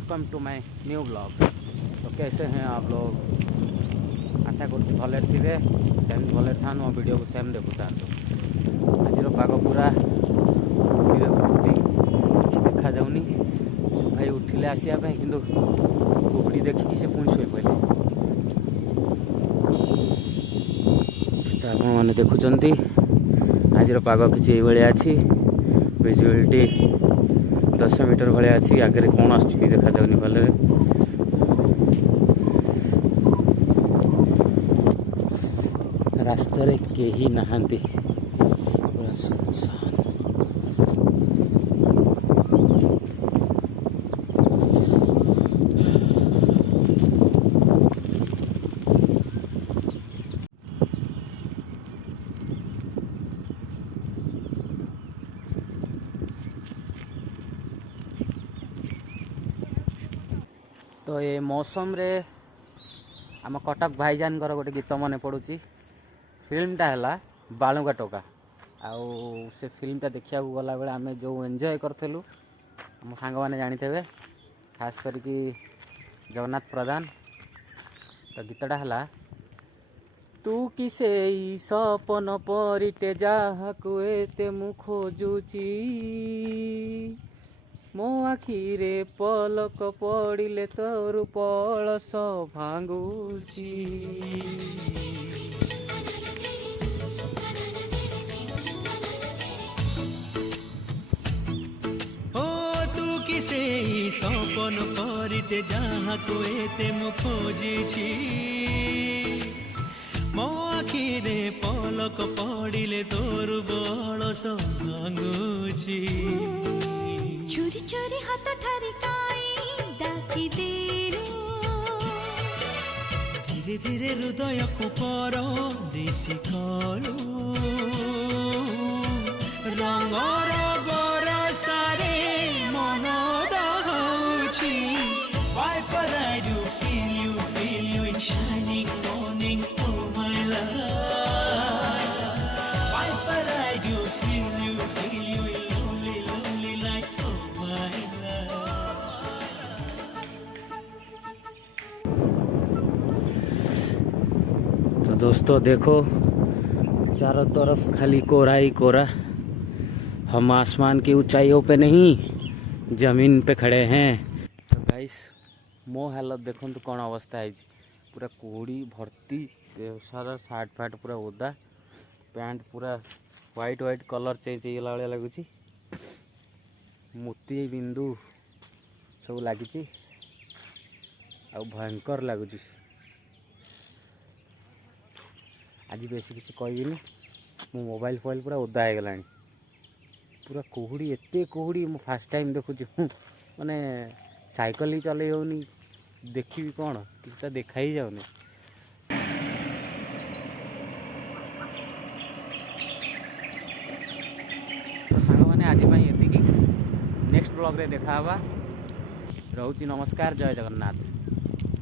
Welcome to my new blog. तो कैसे हैं आप लोग? आशा करছি भले थे सेमती भले था मो वीडियो को सेम देखु था। आज पाग पूरा किसी देखा जाऊनी भाई उठिले आसवाई कि कुहुड़ी देखिकी से पुणी शोई पड़े। तो आपने देखुं आज पाग किसी भाया अच्छी विजिबिलिटी 10 मीटर भाया अच्छी। आगे कौन आस देखा जाऊनी भले रास्तार कहीं नहांती पूरा सुनसान। तो ये मौसम रे आम कटक भाईजान गोटे गीत मन पड़ुची। फिल्मटा है बालुका टोका। आउ से फिल्मटा देखा गला बेले आम जो एंजॉय करूँ आम सांग मैंने जानी खास करके जगन्नाथ प्रधान। तो गीतटा है तू किसे सपन परिटे जहाकु एते मु खोजुची मो आखिरे पलक पड़िले तोर पलस भांगुची। किसे सपन परिते जहाकु एते मु खोजिछि मो आखिरे पलक पड़िले तोर बलस भांगुछि। चोरी चोरी हाथ ठारी काई डाकी देरो धीरे धीरे हृदय को कर देसी करो रंगर बरसारे मन दहाउछि। Why but I do feel you in shining morning oh my love. Why but I do feel you in lonely night oh my love. तो दोस्तों देखो चारों तरफ खाली कोहरा ही कोहरा। हम आसमान की ऊंचाइयों पे नहीं जमीन पे खड़े हैं। तो गाइस मो हालत देखो तो कौन अवस्था है पूरा कुहुड़ी भर्ती सारा सार्ट फाट पूरा ओदा पैंट पूरा व्हाइट कलर चेंज होगा भाया लगुच। मोती बिंदु सब लगी आ भयंकर लगुच। आज बेसी किसी कहबिनी मो मोबाइल फोबाइल पूरा ओदा हो गला पूरा कुहुड़ी एते कुहुड़ी मो फास्ट टाइम देखुची माने साइकिल ही चले होनी देखी कौन किसी देखा ही जाऊनी। तो सांग मैंने आज ये नेक्स्ट ब्लॉग रे देखा रोची। नमस्कार, जय जगन्नाथ।